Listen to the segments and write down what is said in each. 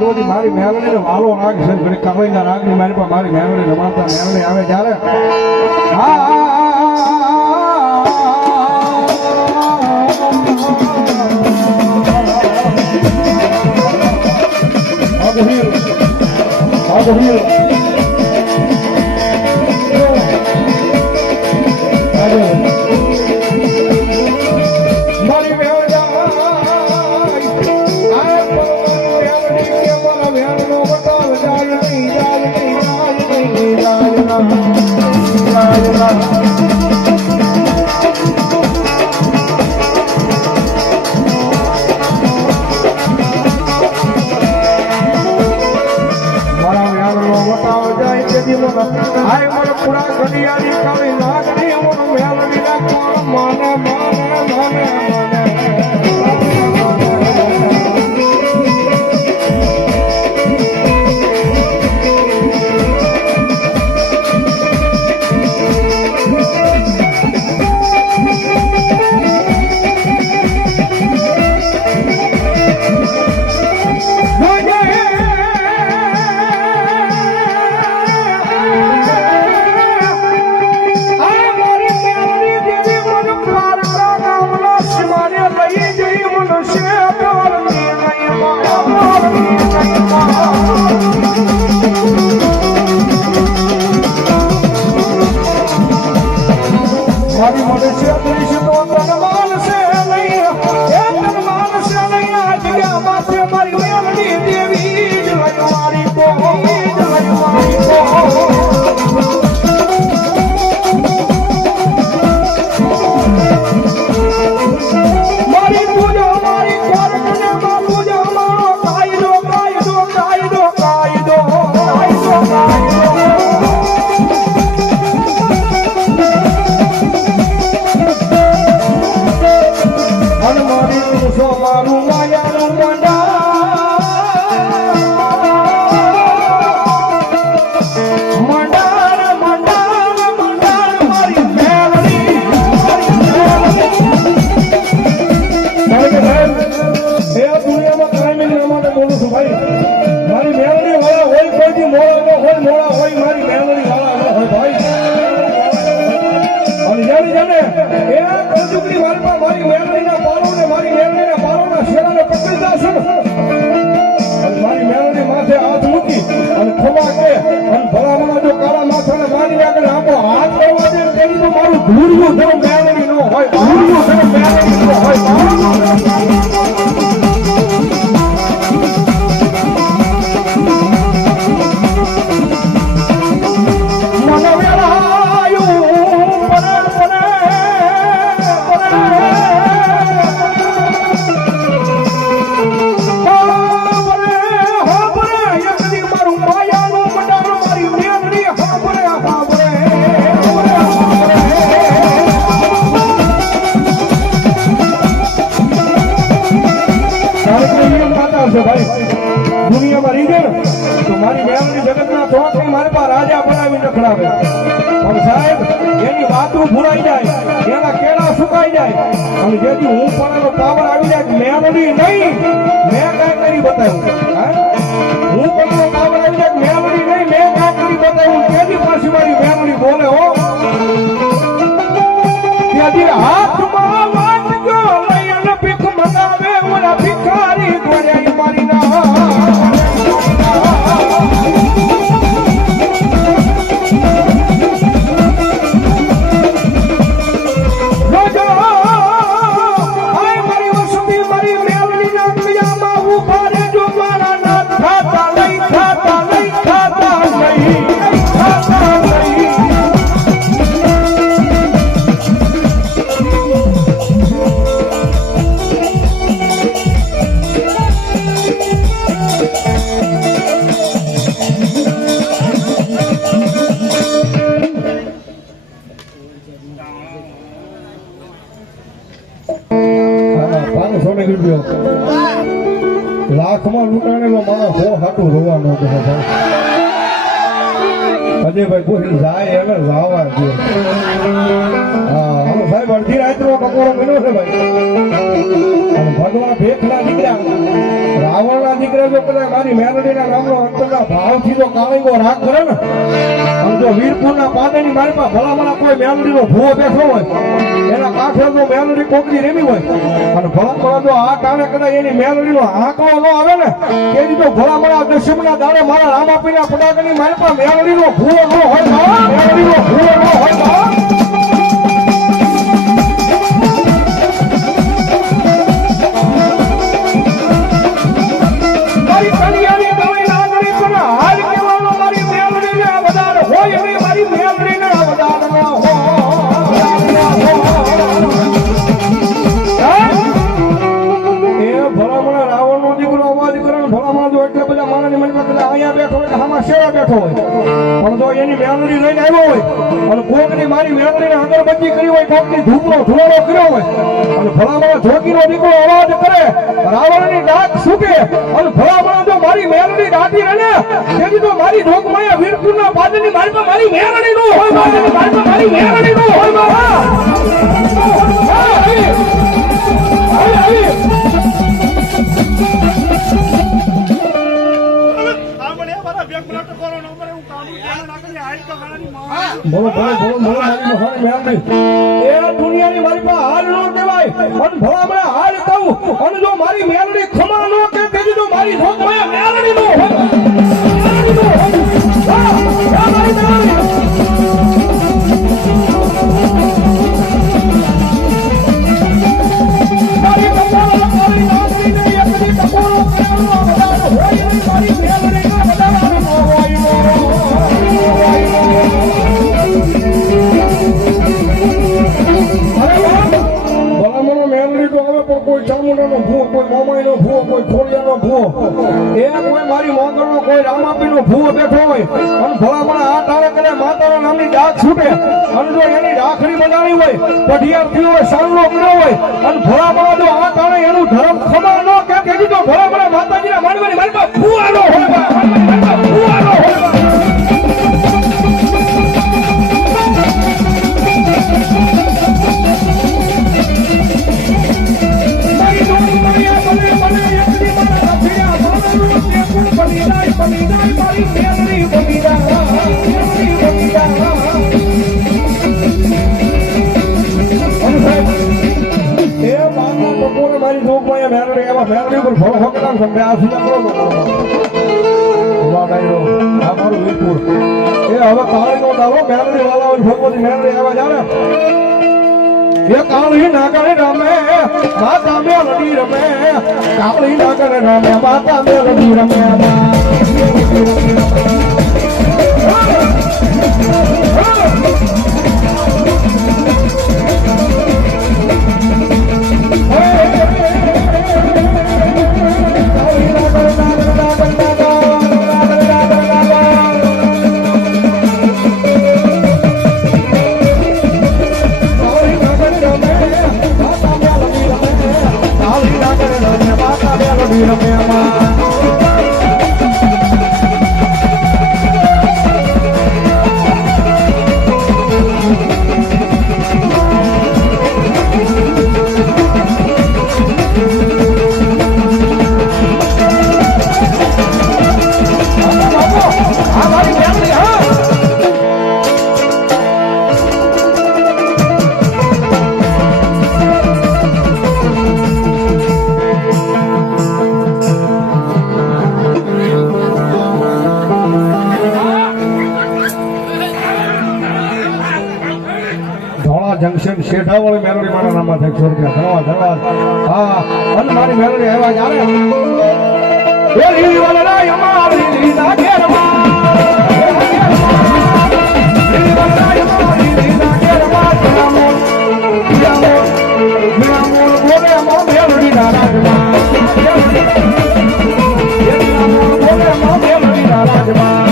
ભગવતી મારી મેલડીને વાલો નાગ છે ઘડી કવાઈના નાગની મારી પાસે મારી મેલડી રમાડતા મેલડી આવે જ્યારે લાખમાં લૂંટાણેલો માણસ હો હાટું રોવાનો અજયભાઈ પૂછી જાય એને લાવવા દે. હા સાહેબ અડધી રાત નો બકોરો બન્યો છે ભાઈ. ભગવાન ભેખલા નીકળ્યા રાવણના દીકરા જો કદાચ મારી મેલડીના નામનો અંતરના ભાવથી તો કાળીગો રાગ કરે ને, અને જો વીરપુરના પાદરની મારી પાસે ભલામણા કોઈ મેલડીનો ભૂવો બેઠો હોય, એના કાંઠે જો મેલડી કોકડી રેમી હોય, અને ભલામણા જો આ કારણે કદાચ એની મેલડીનો આંકડો ન આવે ને, તેથી તો ભલામણા દશમના દાડે મારા રામાપીના પડાકની મારી પાસે મેલડીનો ભૂવો ન હોય, મેલડીનો ભૂવો ન હોય. પણ જો એની મેલડી લઈને આવ્યો હોય અને કોકની મારી મેલડીને અગરબત્તી કરી હોય, કોકની ધૂપનો ધુવાડો કર્યો હોય, અને ભલામણા જોગીનો દીકરો અવાજ કરે, રાવણની ડાક છૂટે, અને ભલામણા જો મારી મેલડી દાટી રહે, તેથી તો મારી જોગમાયા વીરપુરના પાદરની મારી પાસે મારી મેલડી નો હોય, મારી પાસે મારી મેલડી નો હોય. બોલો બોલો બોલો બોલો મારી મહાન મેલડી એ દુનિયાની મારી પાસે હાલ નો કહેવાય, અને ભલામણા હાલ કહું, અને જો મારી મેલડી ખમા નો કે તેથી તો મારી જોગમાયા મેલડી નો હોય, મેલડી નો હોય. હા મારી મેલડી મારી કપાળ મારી નામની ને એકની કપાળ પ્રેમનો વધારો હોય, મારી મેલડી નો વધારો ન હોય. કોઈ ચામુંડાનો ભૂવો, કોઈ મામાઈનો ભૂવો, કોઈ ખોડિયાનો ભૂવો, એ કોઈ મારી મોગરનો, કોઈ રામાપીનો ભૂવો બેઠો હોય, અને ભલામણા આ તારે કરે માતાના નામની ડાક છૂટે, અને જો એની રાખડી બનાવી હોય, પઢિયારથી હોય, સાંગલો કર્યો હોય, અને ભલામણા જો આ તારે એનું ધર્મ ખમા ન કે તેથી તો ભલામણા માતાજીના માનવાની મારી પાસે ભૂવાનો હોય, ભૂવાનો હોય. મારી જોગમાં મેલડી એવા મેલડી પર ભરો હકદાર સમજે આ સુધા કરો તો આ મારું વીરપુર એ હવે કાળીનો દાવો મેલડી વાળા ભગવતી મેલડી એવા જાણે એ કાળી નાગણે રમે માતા મેલડી રમે, કાળી નાગણે રમે માતા મેલડી રમે. જંકશન શેઠાવાળી મેલડી મારા નામમાં થાય 100 રૂપિયા ધન્યવાદ. હા અને મારી મેલડી આવ્યા જાણે એ લીલી વાલા અમારી લીલા ઘેરમાં લીલી વાલા અમારી લીલા ઘેરમાં જનામો બોલે મો મેલડી ના રાજમાં બોલે મો મેલડી ના રાજમાં.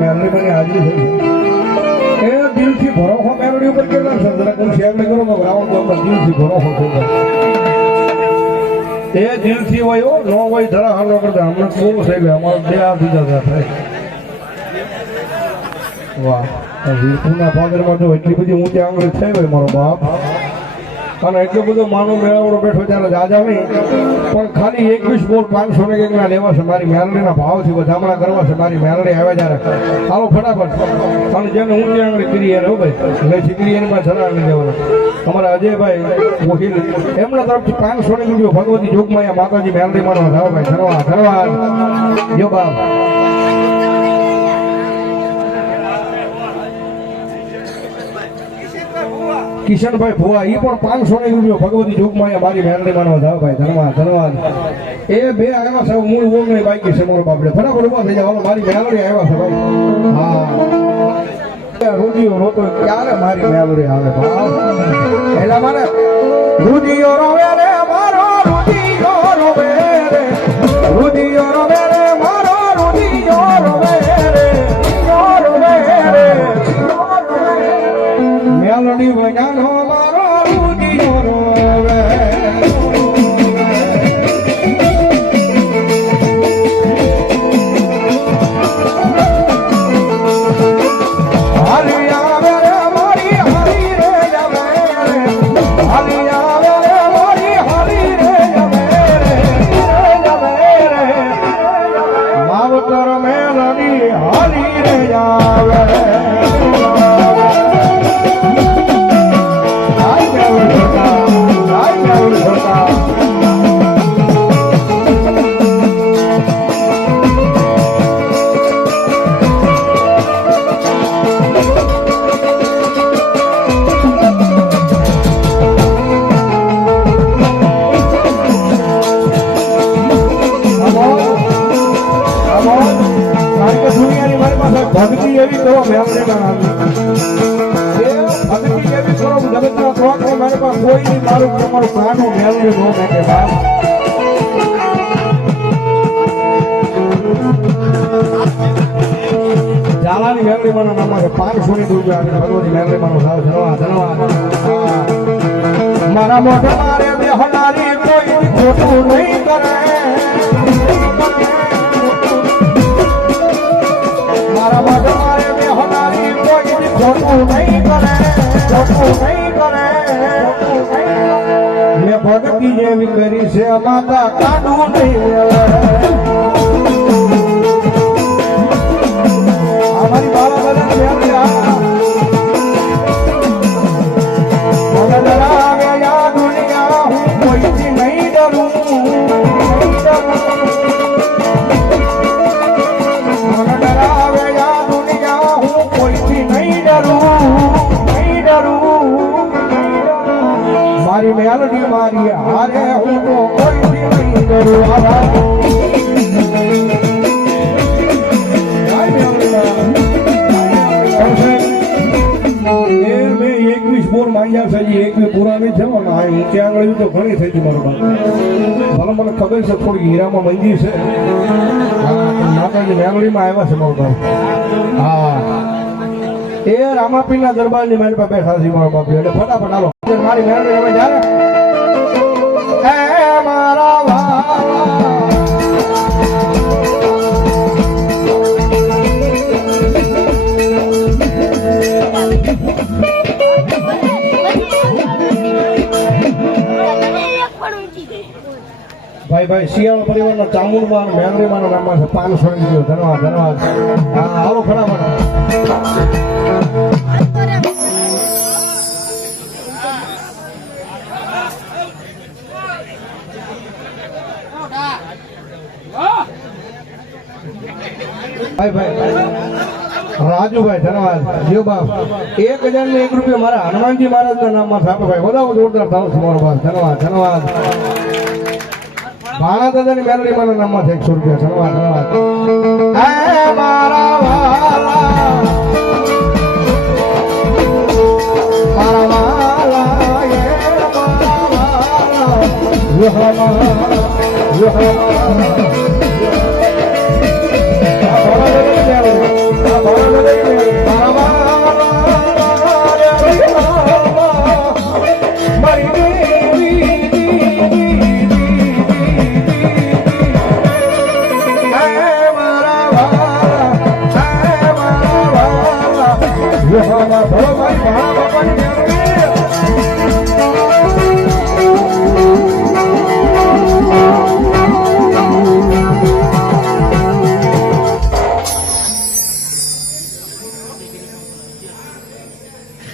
મેલડીની હાજરી થઈ એ દિલથી ભરોસો મેલડી ઉપર કેટલા સંદર્ભ શેર નહીં કરો રાવણ દિલથી ભરોસો થઈ જાય એ દિલથી હોય ન હોય ધરા હાલો કરતા હમણાં બહુ થઈ ગયા અમારો બે આ બીજા થાય વાહ વીરપુરના પાદરમાં જો એટલી બધી ઊંચી આંગળી થઈ હોય મારો બાપ અને એટલો બધો માનો મેળાવડો બેઠો ત્યારે જાજા નહીં પણ ખાલી 21 બોલ 500 ને કંઈકના લેવા છે મારી મેલડીના ભાવથી વધામણા કરવા છે મારી મેલડી આવ્યા જ્યારે હાલો ફટાફટ અને જેને ઊંચી આંગળી કરી એને હો ભાઈ લઈ શીખરી એની પાસે ચલાવી દેવાનો અમારા અજયભાઈ ગોહિલ એમના તરફથી 500 ને વિડીયો ભગવતી જોગમાયા માતાજી મેલડી માનો જાઓ ભાઈ ધન્યવાદ જો બાપ કિશનભાઈ ભુવા ઈ પણ 500 ને રૂપિયો ભગવતી જોગમાં મારી મેરડી માનવા જાવ ભાઈ ધન્યવાદ એ બે આવ્યા છે મૂળ ઓગણી બાકી છે મારો બાપડે ફટાફટ ઉભા થઈ જાવ મારી મેરડી આવ્યા છે ભાઈ હા રૂડિયો રોતો ક્યારે મારી મેરડી આવે ભાવ એલા મારે રૂડિયો રોવે રે મારો રૂડિયો રોવે રે રૂડિયો રોવે રે મારો રૂડિયો રોવે રે મેલડી વગાનો મારો રૂડિયો રોવે હાલી આવે રે મારી હાલી રે આવે રે હાલી આવે રે મારી હાલી રે આવે રે માવતર મેલડી હાલી રે આવે રે ભક્તિ એવી કરો મેલડીના ભક્તિ એવી કરો જગતના ત્રોક મારી પાસે કોઈ નહીં મારું તમારું કાનું મેલડી નો મેકે બાપ જાલાની મેલડી માના નામ છે 500 ની રૂપિયા ભગવતી મેલડી માનો સાવ ધન્યવાદ મારા મોઢે મારે બેહનારી કોઈ ખોટું નહીં કરે મારા મોઢે મારે બેહનારી કોઈ ખોટું નહીં કરે મેં ભક્તિ જેવી કરી છે માતા કાઢું નહીં અમારી બાબા બધા મને ડરાવે યા દુનિયા હું કોઈથી નહીં ડરું મને ડરાવે યા દુનિયા હું કોઈથી નહીં ડરું મારી મેલડી મારી હારે હું તો કોઈથી નહીં ડરું પુરાની છે ઊંચી આંગળી તો ઘણી થઈ ગઈ મારો ભલે મને ખબર છે થોડી હીરામાં મંજી છે માતાજી મેલડીમાં આવ્યા છે મારો બાપ હા એ રામાપીરના દરબારની મારી પાસે બેઠા છે મારો બાપ એટલે ફટાફટ હાલો મારી મેલડી હવે જાય મારા ભાઈ શિયાળ પરિવારના ચામુંડમાં અને મેલડીમાં નામમાં છે 500 રૂપિયા ધન્યવાદ હા હાલો ફટાફટ ભાઈ રાજુભાઈ ધન્યવાદ જીઓ બાપ 1001 રૂપિયા મારા હનુમાનજી મહારાજના નામમાં છે ભાઈ વધાવો જોરદાર થાવ છે મારો બાપ ધન્યવાદ ભાણા દાદાની મેલડી માના નામમાં છે 100 રૂપિયા ધન્યવાદ મારા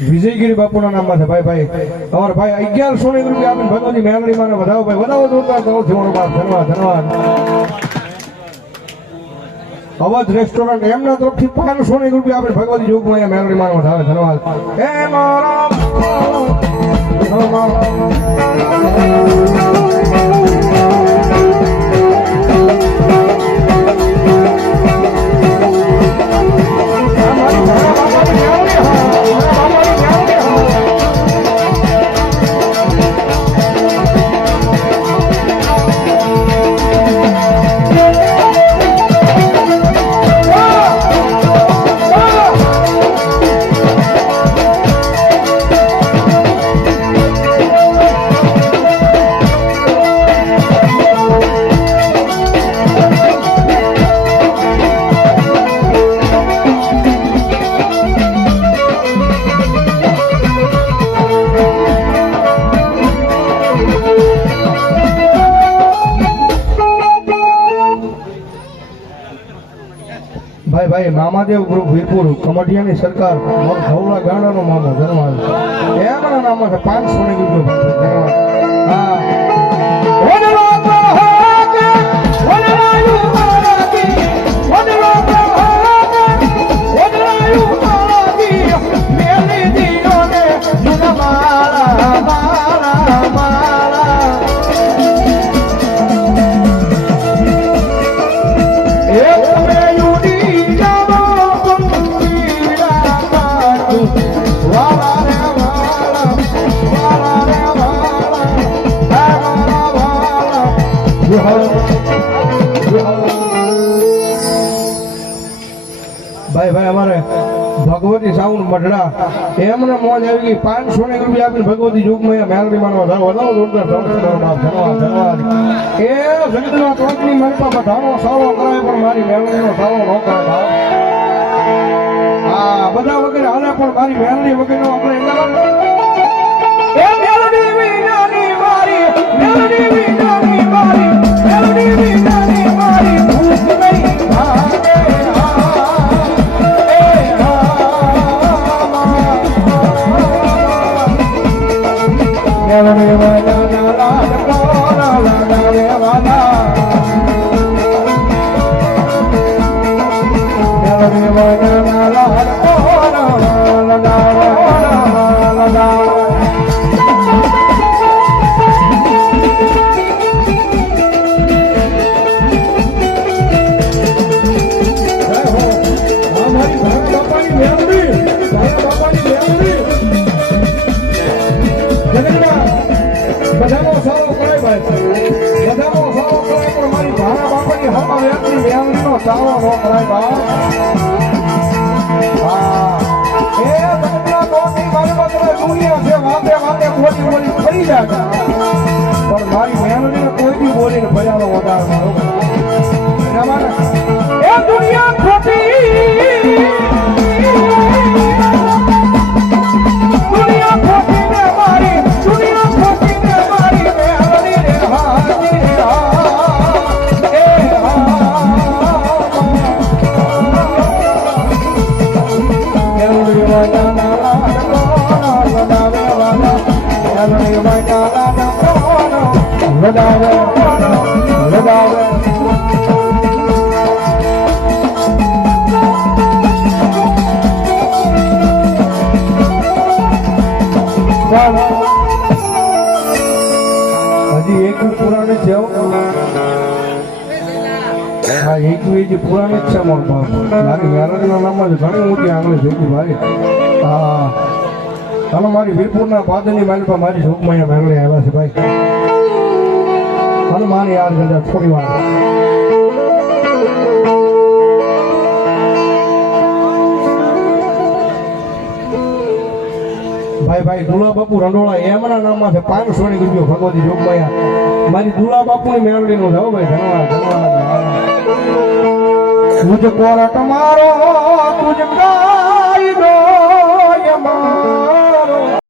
વિજયગીરી બાપુના નામમાં છે ભાઈ ભાઈ અમારા ભાઈ 1100 રૂપિયા આપીને ભગવતી મેલડી માને વધાવો ભાઈ વધાવો જોરદાર તરફથી મારો બાપ ધન્યવાદ ધન્યવાદ અવધ રેસ્ટોરન્ટ એમના તરફથી 500 રૂપિયા આપીને ભગવતી જોગમાં મેલડી માને વધાવે ધન્યવાદ હે મારા ભાઈ ભાઈ મામાદેવ ગ્રુપ વીરપુર કમટિયાની સરકાર ધવલા ગાંડાનો મામો ધન્યવાદ એમના નામમાં છે 500 ધન્યવાદ હા ભાઈ ભાઈ અમારે ભગવતી સાઉન્ડ મઢડા એમને મોજ આવી ગઈ 500 રૂપિયા આપીને ભગવતી જોગમાં મેલડી માનો વધાવો જોરદાર ધન્યવાદ ધન્યવાદ એ જગતના ટોચની મારી પાસે બધાનો સારો કરાય પણ મારી મેલડીનો સારો ન કરાય હા બધા વગેરે હાલે પણ મારી મેલડી વગેરેનો આપણે એ મેલડી વિનાની મારી મેલડી વિનાની મારી મેલડી વિનાની મારી ભૂખ નહીં ભાગે મેલડી વાલા લાડ કોના લગાવે વાલા મેલડી વાલા લાડ કોના લગાવે લગાવે બધાનો સારો કરાય ભાઈ બધાનો સારો કરાય પણ મારી ભાણા બાપાની હાથમાં વ્યક્તિ મેલડીનો સારો ન કરાય બા હા એ બધાના કોટી મારી પાસે દુનિયા છે વાતે વાતે કોટી બોલી ફરી જાય પણ મારી મેલડીને કોઈ બી બોલીને ભજાનો વધારે મારો એ દુનિયા ખોટી દુનિયા ખોટી ને મારી દુનિયા ખોટી હજી એક પુરાણે છે હા એક જે પુરાણે જ છે મારો બાપ મારી મેલડીના નામમાં ઘણી મોટી આંગળી જોઈ ભાઈ હા ચાલો મારી વીરપુરના પાદરની મારી પાસે મારી શોકમાં મેલડી આવ્યા છે ભાઈ ચાલો મારી યાદ કરજા થોડી વાર ભાઈ ભાઈ દુલા બાપુ રંડોળા એમના નામમાં છે 500 રૂપિયા ભગવતી જોગમાયા મારી દુલા બાપુની મેલડીનો જાઓ ભાઈ ધન્યવાદ ધન્યવાદ તુજ કોરા તમારો તુજ